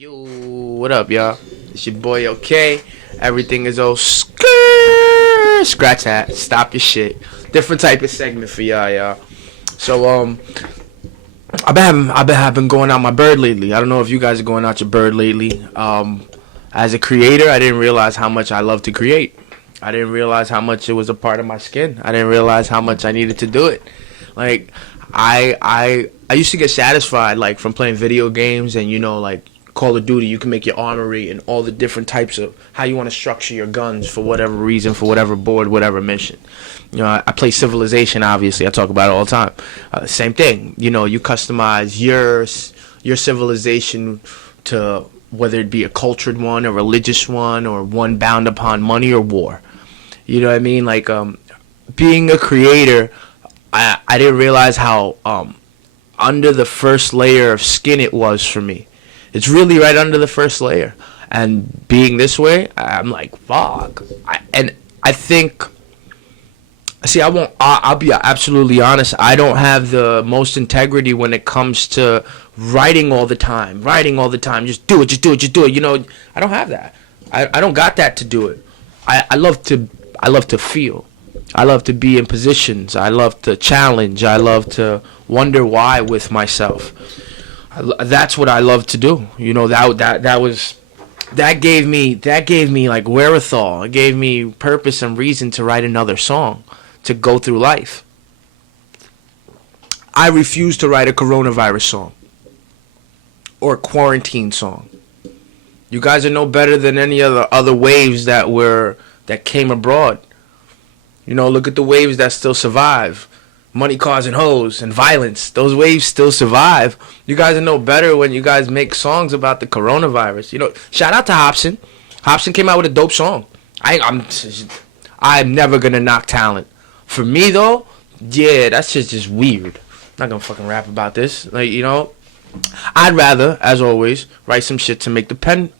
Yo, what up, y'all? It's your boy OK. Everything is scratch that. Stop your shit. Different type of segment for y'all. So I've been going out my bird lately. I don't know if you guys are going out your bird lately. As a creator, I didn't realize how much I love to create. I didn't realize how much it was a part of my skin. I didn't realize how much I needed to do it. Like I used to get satisfied like from playing video games and like Call of Duty, you can make your armory and all the different types of how you want to structure your guns for whatever reason, for whatever board, whatever mission. I play Civilization, obviously. I talk about it all the time. Same thing. You customize your civilization to whether it be a cultured one, a religious one, or one bound upon money or war. You know what I mean? Like being a creator, I didn't realize how under the first layer of skin it was for me. It's really right under the first layer. And being this way, I'm like, fuck. I think, see, I'll be absolutely honest. I don't have the most integrity when it comes to writing all the time. Just do it. I don't have that. I don't got that to do it. I love to feel. I love to be in positions. I love to challenge. I love to wonder why with myself. That's what I love to do. That gave me like wherewithal. It gave me purpose and reason to write another song, to go through life. I refuse to write a coronavirus song or a quarantine song. You guys are no better than any other waves that came abroad. Look at the waves that still survive. Money, cars, and hoes, and violence. Those waves still survive. You guys are no better when you guys make songs about the coronavirus. Shout out to Hobson. Hobson came out with a dope song. I'm never gonna knock talent. For me though, yeah, that's just weird. I'm not gonna fucking rap about this. I'd rather, as always, write some shit to make the pen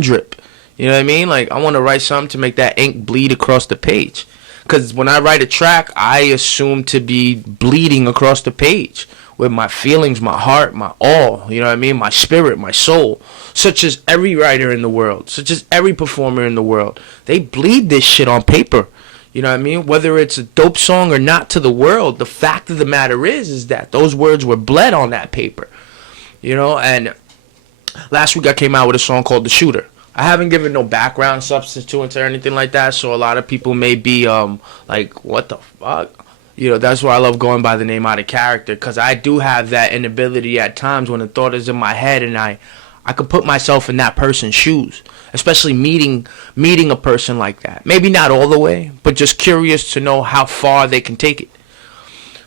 drip. You know what I mean? Like I want to write something to make that ink bleed across the page. Because when I write a track, I assume to be bleeding across the page with my feelings, my heart, my all, you know what I mean? My spirit, my soul. Such as every writer in the world, such as every performer in the world. They bleed this shit on paper. You know what I mean? Whether it's a dope song or not to the world, the fact of the matter is that those words were bled on that paper. And last week I came out with a song called The Shooter. I haven't given no background substance to it or anything like that, so a lot of people may be like, what the fuck? That's why I love going by the name OutaKaractr, because I do have that inability at times when a thought is in my head and I could put myself in that person's shoes, especially meeting a person like that. Maybe not all the way, but just curious to know how far they can take it.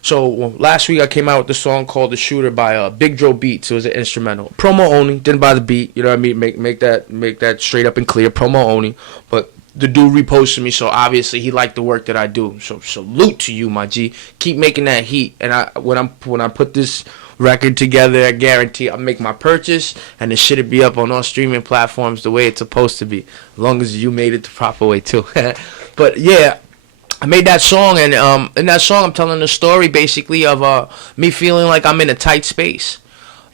So last week I came out with the song called The Shooter by Big Dro Beats. It was an instrumental. Promo only. Didn't buy the beat. You know what I mean? Make that straight up and clear. Promo only. But the dude reposted me, so obviously he liked the work that I do. So salute to you, my G. Keep making that heat. And when I put this record together, I guarantee I'll make my purchase and the shit'll be up on all streaming platforms the way it's supposed to be. As long as you made it the proper way too. But yeah, I made that song, and in that song I'm telling the story basically of me feeling like I'm in a tight space.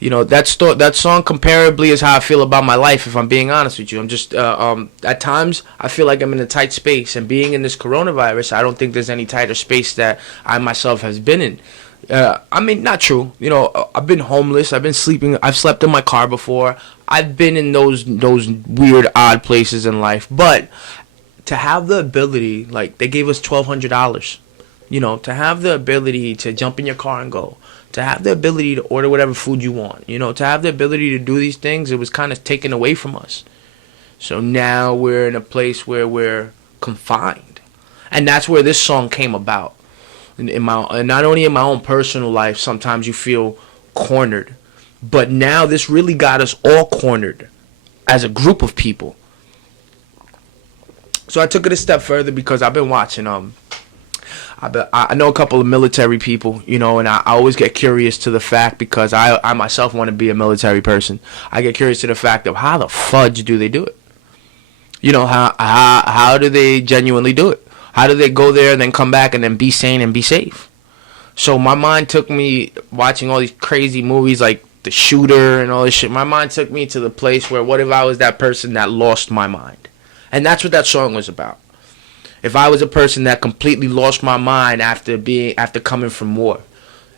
That song comparably is how I feel about my life, if I'm being honest with you. I'm just at times I feel like I'm in a tight space, and being in this coronavirus, I don't think there's any tighter space that I myself has been in. Not true. I've been homeless. I've been sleeping. I've slept in my car before. I've been in those weird, odd places in life, but to have the ability, like they gave us $1,200, to have the ability to jump in your car and go, to have the ability to order whatever food you want, to have the ability to do these things, it was kind of taken away from us. So now we're in a place where we're confined, and that's where this song came about. Not only in my own personal life, sometimes you feel cornered, but now this really got us all cornered as a group of people. So I took it a step further because I've been watching. I know a couple of military people, and I always get curious to the fact, because I myself want to be a military person. I get curious to the fact of how the fudge do they do it? How do they genuinely do it? How do they go there and then come back and then be sane and be safe? So my mind took me watching all these crazy movies like the shooter and all this shit. My mind took me to the place where, what if I was that person that lost my mind? And that's what that song was about. If I was a person that completely lost my mind after coming from war.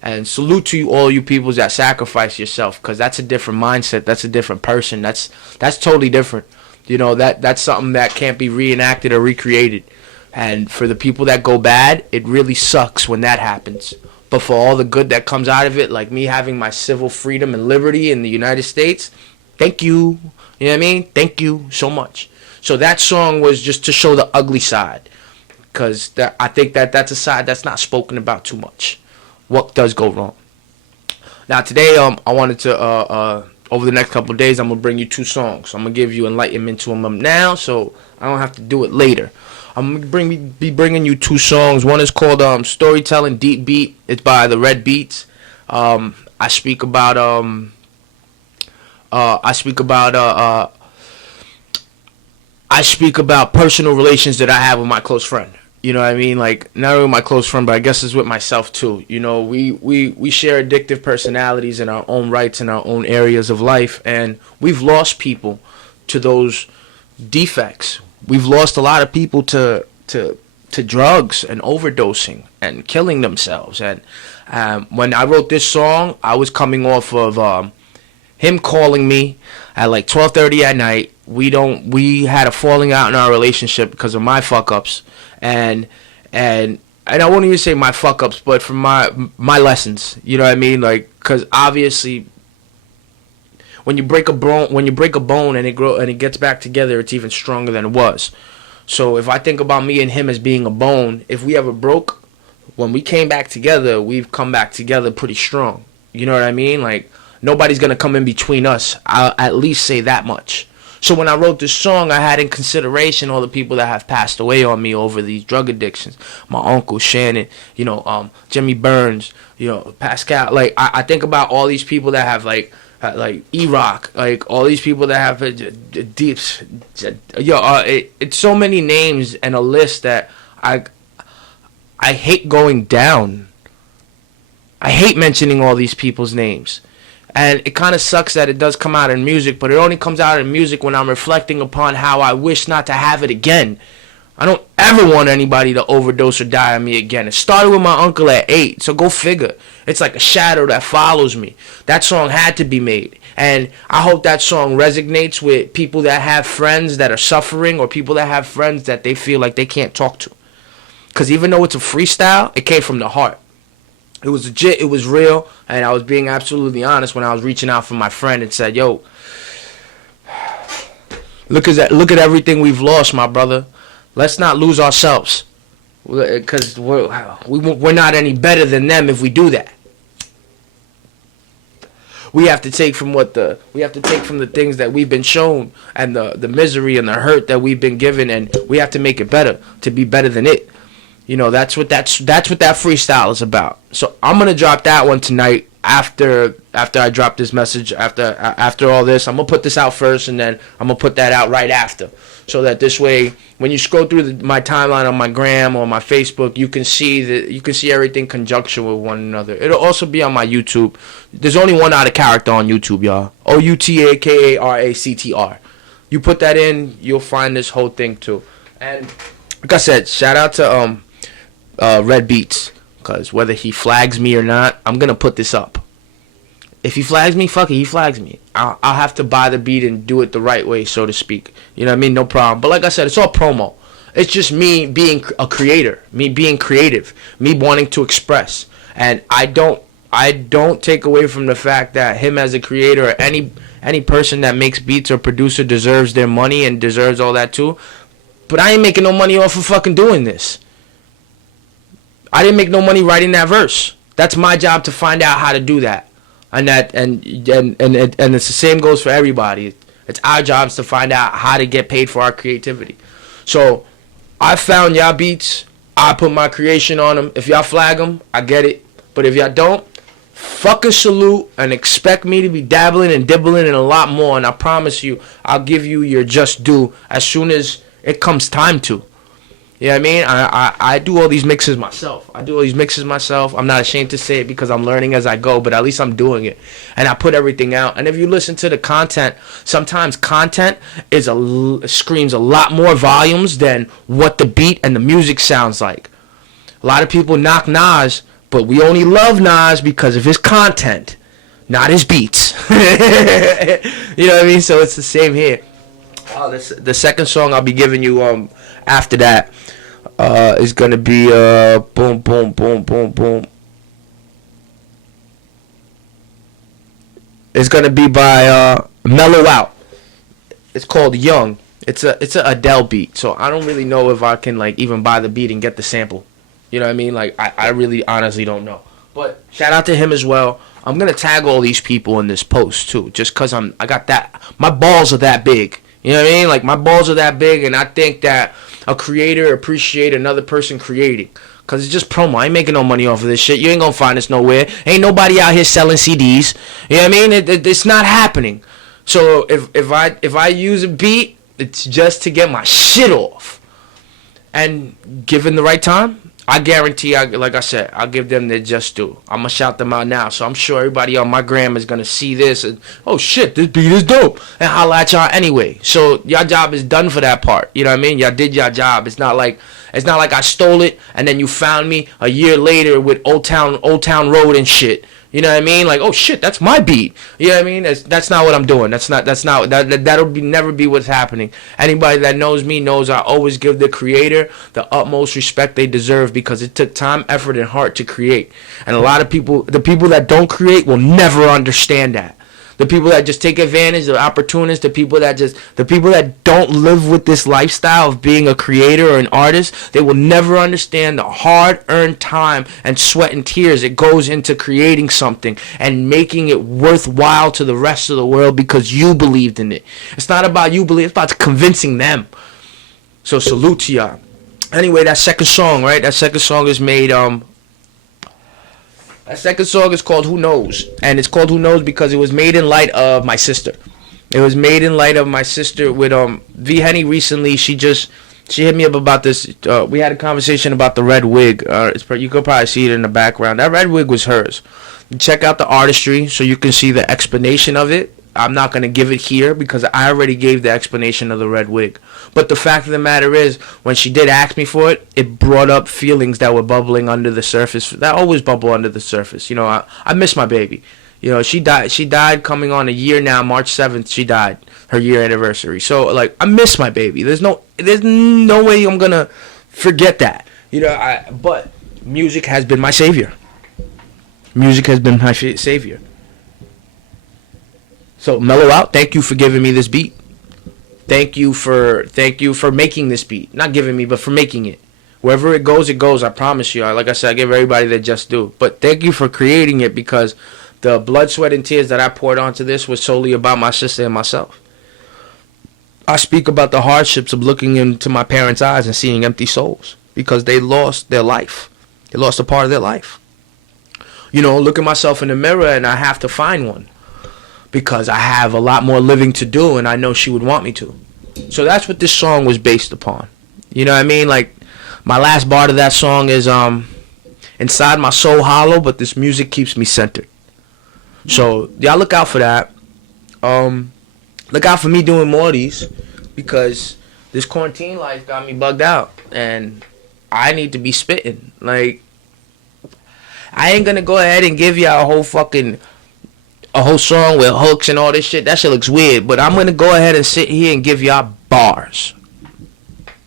And salute to you, all you peoples that sacrifice yourself, because that's a different mindset. That's a different person. That's totally different. You know, that's something that can't be reenacted or recreated. And for the people that go bad, it really sucks when that happens. But for all the good that comes out of it, like me having my civil freedom and liberty in the United States, thank you. You know what I mean? Thank you so much. So that song was just to show the ugly side. Because I think that's a side that's not spoken about too much. What does go wrong? Now today, I wanted to, over the next couple of days, I'm going to bring you 2 songs. I'm going to give you enlightenment to them now, so I don't have to do it later. I'm going to be bringing you 2 songs. One is called Storytelling Deep Beat. It's by the Red Beats. I speak about personal relations that I have with my close friend. You know what I mean? Like, not only my close friend, but I guess it's with myself too. You know, we share addictive personalities in our own rights in our own areas of life, and we've lost people to those defects. We've lost a lot of people to drugs and overdosing and killing themselves. And when I wrote this song, I was coming off of him calling me at like 12:30 at night. We had a falling out in our relationship because of my fuck ups, and I won't even say my fuck ups, but from my lessons. You know what I mean? Like, because obviously, when you break a bone and it gets back together, it's even stronger than it was. So if I think about me and him as being a bone, if we ever broke, when we came back together, we've come back together pretty strong. You know what I mean? Like, nobody's gonna come in between us. I'll at least say that much. So when I wrote this song, I had in consideration all the people that have passed away on me over these drug addictions. My uncle Shannon, you know, Jimmy Burns, you know, Pascal. Like, I think about all these people that have like E-Rock, like all these people that have deeps. It's so many names and a list that I hate going down. I hate mentioning all these people's names. And it kind of sucks that it does come out in music, but it only comes out in music when I'm reflecting upon how I wish not to have it again. I don't ever want anybody to overdose or die on me again. It started with my uncle at 8, so go figure. It's like a shadow that follows me. That song had to be made. And I hope that song resonates with people that have friends that are suffering, or people that have friends that they feel like they can't talk to. Because even though it's a freestyle, it came from the heart. It was legit, it was real, and I was being absolutely honest when I was reaching out for my friend and said, yo, look at everything we've lost, my brother. Let's not lose ourselves, because we're not any better than them if we do that. We have to take from the things that we've been shown, and the misery and the hurt that we've been given, and we have to make it better to be better than it. You know, that's what that freestyle is about. So I'm gonna drop that one tonight after I drop this message. After all this, I'm gonna put this out first, and then I'm gonna put that out right after, so that this way, when you scroll through my timeline on my gram or my Facebook, you can see everything conjunction with one another. It'll also be on my YouTube. There's only one OutaKaractr on YouTube, y'all. OutaKaractr. You put that in, you'll find this whole thing too. And like I said, shout out to Red Beats, because whether he flags me or not, I'm gonna put this up. If he flags me, fuck it, he flags me. I'll have to buy the beat and do it the right way, so to speak. You know what I mean? No problem. But like I said, it's all promo. It's just me being a creator, me being creative, me wanting to express. And I don't take away from the fact that him as a creator, or any person that makes beats or producer, deserves their money and deserves all that too. But I ain't making no money off of fucking doing this. I didn't make no money writing that verse. That's my job to find out how to do that. And it's the same goes for everybody. It's our jobs to find out how to get paid for our creativity. So I found y'all beats. I put my creation on them. If y'all flag them, I get it. But if y'all don't, fucking salute and expect me to be dabbling and dibbling and a lot more. And I promise you, I'll give you your just due as soon as it comes time to. You know what I mean? I do all these mixes myself. I'm not ashamed to say it because I'm learning as I go, but at least I'm doing it. And I put everything out. And if you listen to the content, sometimes content screams a lot more volumes than what the beat and the music sounds like. A lot of people knock Nas, but we only love Nas because of his content, not his beats. You know what I mean? So it's the same here. The second song I'll be giving you after that is gonna be boom boom boom boom boom. It's gonna be by Mellow Out. It's called Young. It's a Adele beat, so I don't really know if I can like even buy the beat and get the sample. You know what I mean? Like I really honestly don't know. But shout out to him as well. I'm gonna tag all these people in this post too, just cause I got that. My balls are that big. You know what I mean? Like, my balls are that big, and I think that a creator appreciate another person creating. Because it's just promo. I ain't making no money off of this shit. You ain't going to find us nowhere. Ain't nobody out here selling CDs. You know what I mean? It's not happening. So, if I use a beat, it's just to get my shit off. And given the right time, I guarantee, like I said, I'll give them their just due. I'm going to shout them out now. So I'm sure everybody on my gram is going to see this. And, oh, shit, this beat is dope. And holla at y'all anyway. So your job is done for that part. You know what I mean? Y'all did your job. It's not like I stole it and then you found me a year later with Old Town Road and shit. You know what I mean? Like, oh shit, that's my beat. You know what I mean? That's not what I'm doing. That'll never be what's happening. Anybody that knows me knows I always give the creator the utmost respect they deserve because it took time, effort, and heart to create. And a lot of people, the people that don't create will never understand that. The people that just take advantage, the opportunists, the people that don't live with this lifestyle of being a creator or an artist, they will never understand the hard-earned time and sweat and tears it goes into creating something and making it worthwhile to the rest of the world because you believed in it. It's not about you believe, it's about convincing them. So salute to y'all. Anyway, that second song, right? That second song is made, that second song is called Who Knows. And it's called Who Knows because it was made in light of my sister. It was made in light of my sister with V Henny recently. She hit me up about this. We had a conversation about the red wig. You could probably see it in the background. That red wig was hers. Check out the artistry so you can see the explanation of it. I'm not going to give it here because I already gave the explanation of the red wig. But the fact of the matter is, when she did ask me for it, it brought up feelings that were bubbling under the surface. That always bubble under the surface. You know, I miss my baby. You know, she died coming on a year now. March 7th, she died. Her year anniversary. So, like, I miss my baby. There's no way I'm going to forget that. You know, but music has been my savior. Music has been my savior. So Mellow Out, thank you for giving me this beat. Thank you for making this beat. Not giving me, but for making it. Wherever it goes, I promise you. Like I said, I give everybody their just due. But thank you for creating it because the blood, sweat, and tears that I poured onto this was solely about my sister and myself. I speak about the hardships of looking into my parents' eyes and seeing empty souls because they lost their life. They lost a part of their life. You know, look at myself in the mirror and I have to find one. Because I have a lot more living to do and I know she would want me to. So that's what this song was based upon. You know what I mean? Like, my last part of that song is, inside my soul hollow, but this music keeps me centered. So, y'all look out for that. Look out for me doing more of these. Because this quarantine life got me bugged out. And I need to be spitting. Like, I ain't gonna go ahead and give y'all a whole song with hooks and all this shit. That shit looks weird. But I'm going to go ahead and sit here and give y'all bars.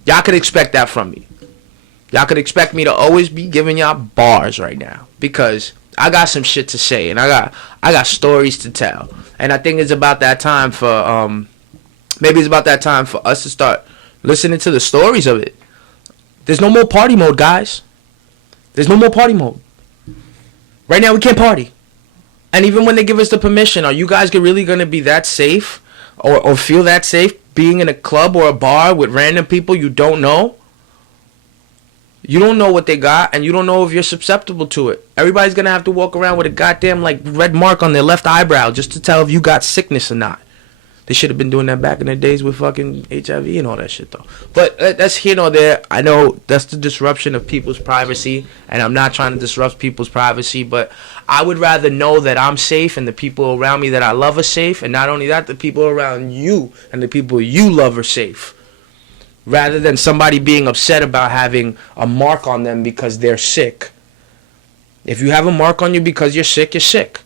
Y'all could expect that from me. Y'all could expect me to always be giving y'all bars right now. Because I got some shit to say. And I got stories to tell. And I think it's about that time for, maybe it's about that time for us to start listening to the stories of it. There's no more party mode, guys. There's no more party mode. Right now we can't party. And even when they give us the permission, are you guys really going to be that safe or feel that safe being in a club or a bar with random people you don't know? You don't know what they got, and you don't know if you're susceptible to it. Everybody's going to have to walk around with a goddamn, like, red mark on their left eyebrow just to tell if you got sickness or not. They should have been doing that back in the days with fucking HIV and all that shit, though. But that's here nor there. I know that's the disruption of people's privacy, and I'm not trying to disrupt people's privacy, but I would rather know that I'm safe and the people around me that I love are safe, and not only that, the people around you and the people you love are safe, rather than somebody being upset about having a mark on them because they're sick. If you have a mark on you because you're sick, you're sick.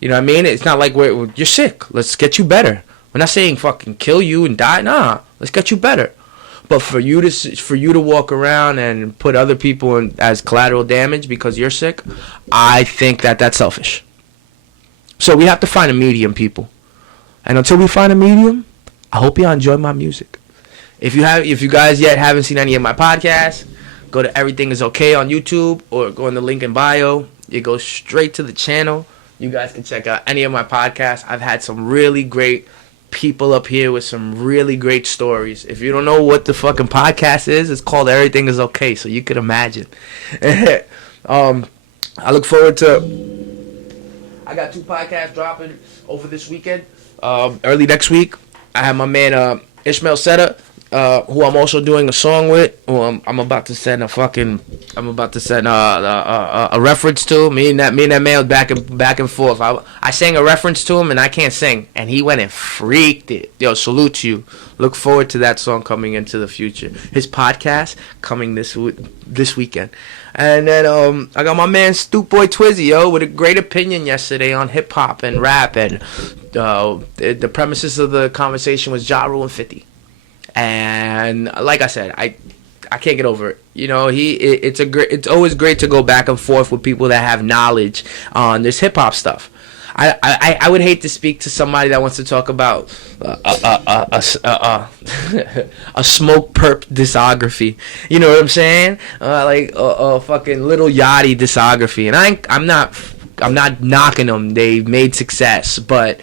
You know what I mean? It's not like you're sick. Let's get you better. We're not saying fucking kill you and die. Nah, let's get you better. But for you to walk around and put other people in as collateral damage because you're sick, I think that's selfish. So we have to find a medium, people. And until we find a medium, I hope you enjoy my music. If you guys yet haven't seen any of my podcasts, go to Everything Is Okay on YouTube or go in the link in bio. You go straight to the channel. You guys can check out any of my podcasts. I've had some really great people up here with some really great stories. If you don't know what the fucking podcast is, it's called Everything Is Okay, so you could imagine. I look forward to... I got 2 podcasts dropping over this weekend. Early next week, I have my man Ishmael Seta, who I'm also doing a song with, who I'm about to send a reference to. Me and that man was back and forth. I sang a reference to him and I can't sing, and he went and freaked it. Yo, salute to you. Look forward to that song coming into the future. His podcast coming this weekend. And then I got my man Stoop Boy Twizzy, yo, with a great opinion yesterday on hip hop and rap, and the premises of the conversation was Ja Rule and 50. And like I said, I can't get over it. You know, it's always great to go back and forth with people that have knowledge on this hip hop stuff. I would hate to speak to somebody that wants to talk about a Smoke Perp discography. You know what I'm saying? Like a fucking Little Yachty discography. And I'm not knocking them. They've made success, but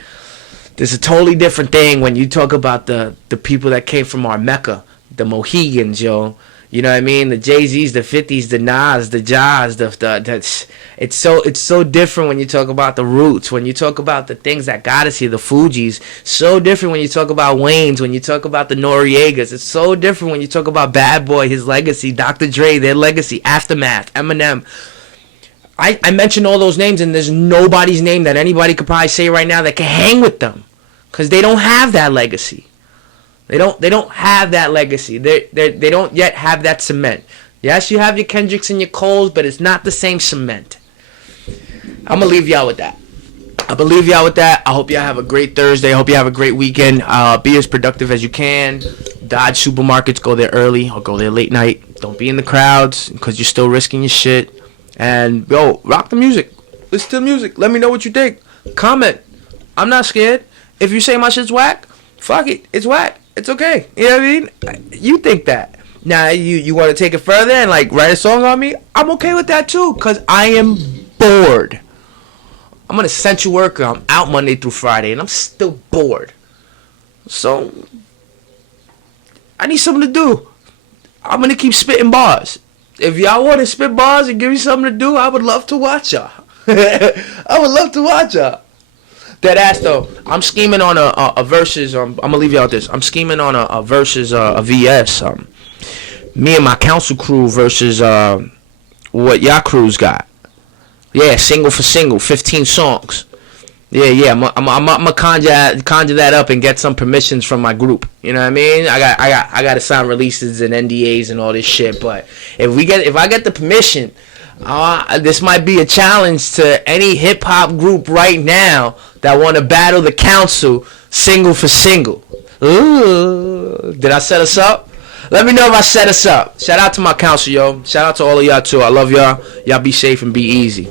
there's a totally different thing when you talk about the people that came from our Mecca, the Mohegans, yo. You know what I mean? The Jay-Z's, the 50s, the Nas, the Jaws, it's so different when you talk about the roots, when you talk about the things that got us here, the Fugees. So different when you talk about Wayne's, when you talk about the Noriegas. It's so different when you talk about Bad Boy, his legacy, Dr. Dre, their legacy, Aftermath, Eminem. I mentioned all those names, and there's nobody's name that anybody could probably say right now that can hang with them, because they don't have that legacy. They don't have that legacy. They don't yet have that cement. Yes, you have your Kendricks and your Coles, but it's not the same cement. I'm gonna leave y'all with that. I hope y'all have a great Thursday. I hope you have a great weekend. Be as productive as you can. Dodge supermarkets. Go there early or go there late night. Don't be in the crowds because you're still risking your shit. And yo, rock the music. Listen to the music. Let me know what you think. Comment. I'm not scared. If you say my shit's whack, fuck it. It's whack. It's okay. You know what I mean? You think that. Now, you want to take it further and, like, write a song on me? I'm okay with that, too, because I am bored. I'm an essential worker. I'm out Monday through Friday, and I'm still bored. So, I need something to do. I'm going to keep spitting bars. If y'all want to spit bars and give me something to do, I would love to watch y'all. I would love to watch y'all. Dead ass though, I'm scheming on a versus. I'm gonna leave y'all with this. I'm scheming on a versus a VS. Me and my council crew versus what y'all crews got. Yeah, single for single, 15 songs. Yeah. I'm gonna conjure that up and get some permissions from my group. You know what I mean? I got to sign releases and NDAs and all this shit. But if I get the permission, this might be a challenge to any hip hop group right now that want to battle the council single for single. Ooh, did I set us up? Let me know if I set us up. Shout out to my council, yo. Shout out to all of y'all too. I love y'all. Y'all be safe and be easy.